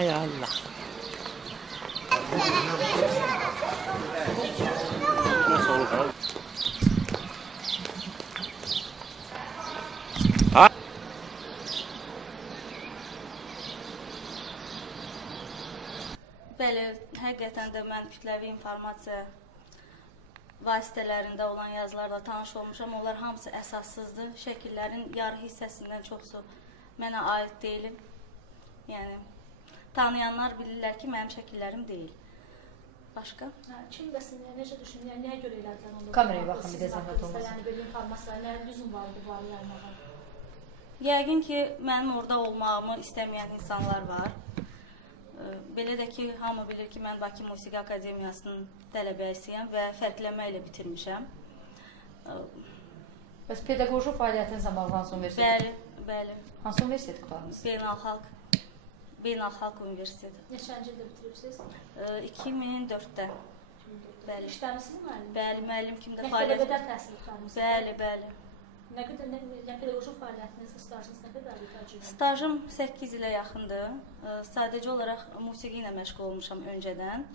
Ay Allah. Nasıl olur abi? Bəli, həqiqətən də mən kütləvi informasiya vasitələrində olan yazılarla tanış olmuşam. Onlar hamısı əsassızdır. Şəkillərin yarı hissəsindən çoxsu mənə aid deyil. Yəni, tanıyanlar bilirlər ki, mənim şəkillərim deyil. Başqa? Kim bəsinlər, necə düşünür, nəyə görə elədilər onu? Kameraya baxın, bir də zəhmət olmasın. Yəni, belə informasiya, nə düzüm var bu barədə yaymağa? Yəqin ki, mənim orada olmağımı istəməyən insanlar var. Belə də ki, hamı bilir ki, mən Bakı Musiqi Akademiyasının tələbəsiyəm və fərqləmə ilə bitirmişəm. Bəs pedaqoji fəaliyyətin zamanı hansı universitet? Bəli. Hansı universitet qurardınız? Beynəlxalq Universiteti. Neçənci ildə bitirirsiniz? 2004-də. Bəli. İşləmisiniz müəllim? Bəli, müəllim kimdə fəaliyyət? Nə qədər təhsil tutarmısınız? Bəli. Nə qədər, pedaqoji fəaliyyətiniz, stajınız nə qədər təcrübə? Stajım 8 ilə yaxındır. Sadəcə olaraq musiqi ilə məşğul olmuşam öncədən.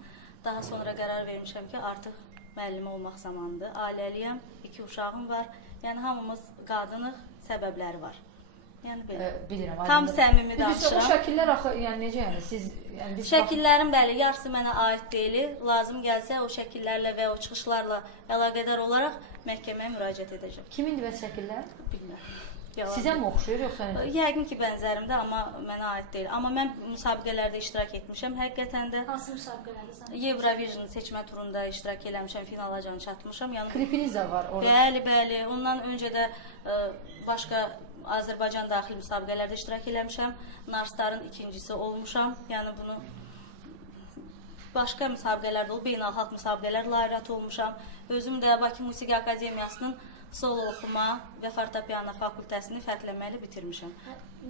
Daha sonra qərar vermişəm ki, artıq müəllim olmaq zamanıdır. Ailəliyəm, 2 uşağım var. Yəni, hamımız qadınıq, səbəbləri var. Yəni, belə. Bilirəm. Tam səmimi danışıram. O şəkillər axı, yəni necə yəni? Siz, yəni biz şəkillərin, bəli, yarısı mənə aid deyil. Lazım gəlsə o şəkillərlə və o çıxışlarla əlaqədar olaraq məhkəməyə müraciət edəcəm. Kimindir bəs şəkillər? Bilmirəm. Sizə mi oxşuyur, yoxsa nə? Yəqin ki, bənzərimdir, amma mənə aid deyil. Amma mən müsabiqələrdə iştirak etmişəm, həqiqətən də. Hansı müsabiqələrdə? Eurovision seçmə turunda iştirak eləmişəm, finalacan çatmışam. Klipiniz də var orada? Bəli. Ondan öncə də başqa Azərbaycan daxili müsabiqələrdə iştirak eləmişəm. Narstarın ikincisi olmuşam. Yəni, bunu başqa müsabiqələrdə olub, beynəlxalq müsabiqələr layiqət olmuşam. Özüm də Bakı Musiqi Akademiyasının solo oxuma və fortepiano fakültəsini fərqləməklə bitirmişəm.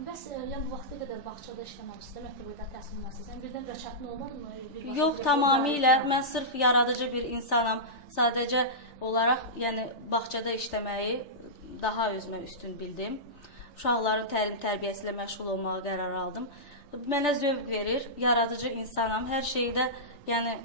Bəs, yəni, bu vaxta qədər bağçada işləməmişsiniz, məktəbdə təhsil müəssisəsində. Birdən də çətin olmadımı? Yox, tamamilə. Mən sırf yaradıcı bir insanam. Sadəcə olaraq, yəni, bağçada işləməyi daha özümə üstün bildim. Uşaqların təlim tərbiyəsi ilə məşğul olmağa qərar aldım. Mənə zövq verir, yaradıcı insanam. Hər şeydə, yəni,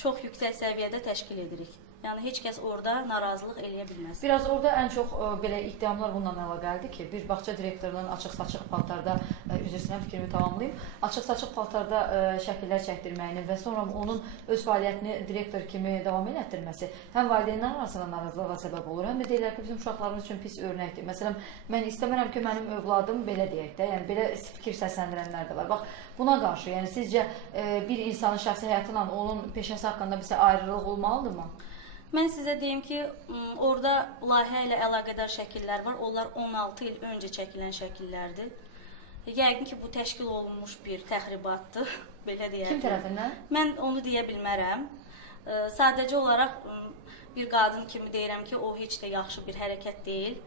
çox yüksək səviyyədə təşkil edirik. Yəni, heç kəs orada narazılıq eləyə bilməz. Biraz orada ən çox belə iddiamlar bununla əlaqəlidir ki, bir bağça direktorunun açıq-saçıq paltarda, üzrəsindən fikrimi tamamlayayım, açıq-saçıq paltarda şəkillər çəkdirməyini və sonra onun öz fəaliyyətini direktor kimi davam elətdirməsi həm valideynlər arasında narazılığa səbəb olur, həm də deyirlər ki, bizim uşaqlarımız üçün pis örnəkdir. Məsələn, mən istəmirəm ki, mənim övladım belə deyək də, yəni belə fikir səsləndirənlər də var. Bax, buna qarşı, yəni sizcə bir insanın şəxsi həyatıyla onun peşəsi haqqında bizə ayrılıq olmalıdırmı? Mən sizə deyim ki, orada layihə ilə əlaqədar şəkillər var. Onlar 16 il öncə çəkilən şəkillərdir. Yəqin ki, bu təşkil olunmuş bir təxribatdır, belə deyək. Kim tərəfindən? Mən onu deyə bilmərəm. Sadəcə olaraq bir qadın kimi deyirəm ki, o heç də yaxşı bir hərəkət deyil.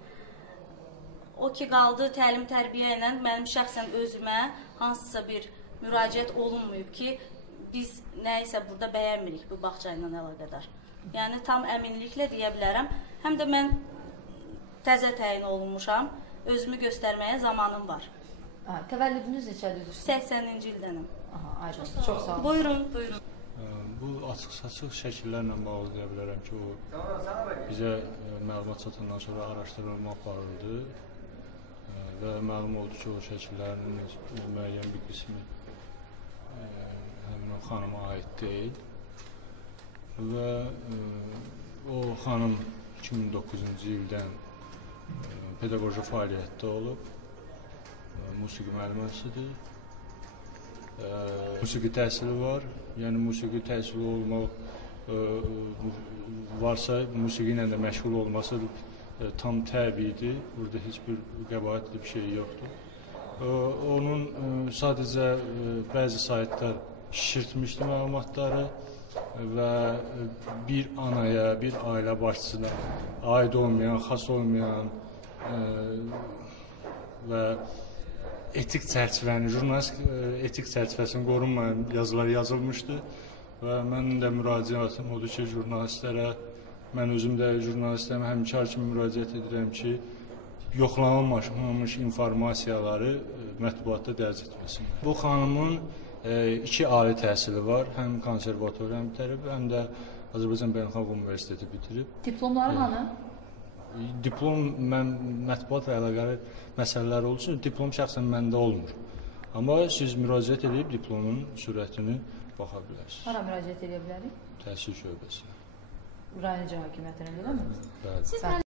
O ki, qaldı təlim tərbiyə ilə mənim şəxsən özümə hansısa bir müraciət olunmayıb ki, biz nə isə burada bəyənmirik bu bağça ilə əlaqədar. Yəni, tam əminliklə deyə bilərəm. Həm də mən təzə təyin olunmuşam, özümü göstərməyə zamanım var. Təvəllüdünüz neçədir? 80-ci ildənim. Aydın, çox sağ olun. Buyurun. Bu açıq-saçıq şəkillərlə bağlı deyə bilərəm ki, o bizə məlumat çatandan sonra araşdırılma aparıldı və məlum oldu ki, o şəkillərin müəyyən bir qismi həmin o xanıma aid deyil. Və o xanım 2009-cu ildən pedaqoji fəaliyyətdə olub, musiqi müəlliməsidir, musiqi təhsili var, yəni musiqi təhsili olmaq varsa, musiqi ilə də məşğul olması tam təbiidir, burada heç bir qəbaətli bir şey yoxdur. Onun sadəcə bəzi saytlar şişirtmişdi məlumatları və bir anaya, bir ailə başçısına aid olmayan, xas olmayan və etik çərçivəni, jurnalist etik çərçivəsinin qorunmayan yazılar yazılmışdı və mənim də müraciətim odur ki, jurnalistlərə, mən özüm də jurnalistlərə həmkar kimi müraciət edirəm ki, yoxlanılmamış informasiyaları mətbuatda dərc etməsin. Bu xanımın 2 ali təhsili var, həm konservatoriyanı bitirib, həm də Azərbaycan Beynəlxalq Universiteti bitirib. Diplomları hanı? Diplom, mən mətbuatla əlaqəli məsələlər olduğu üçün diplom şəxsən məndə olmur. Amma siz müraciət edib diplomun sürətini baxa bilərsiniz. Hara müraciət edə bilərik? Təhsil şöbəsinə. Rayon icra hakimiyyətinə eləmi? Bəli. Siz müəllim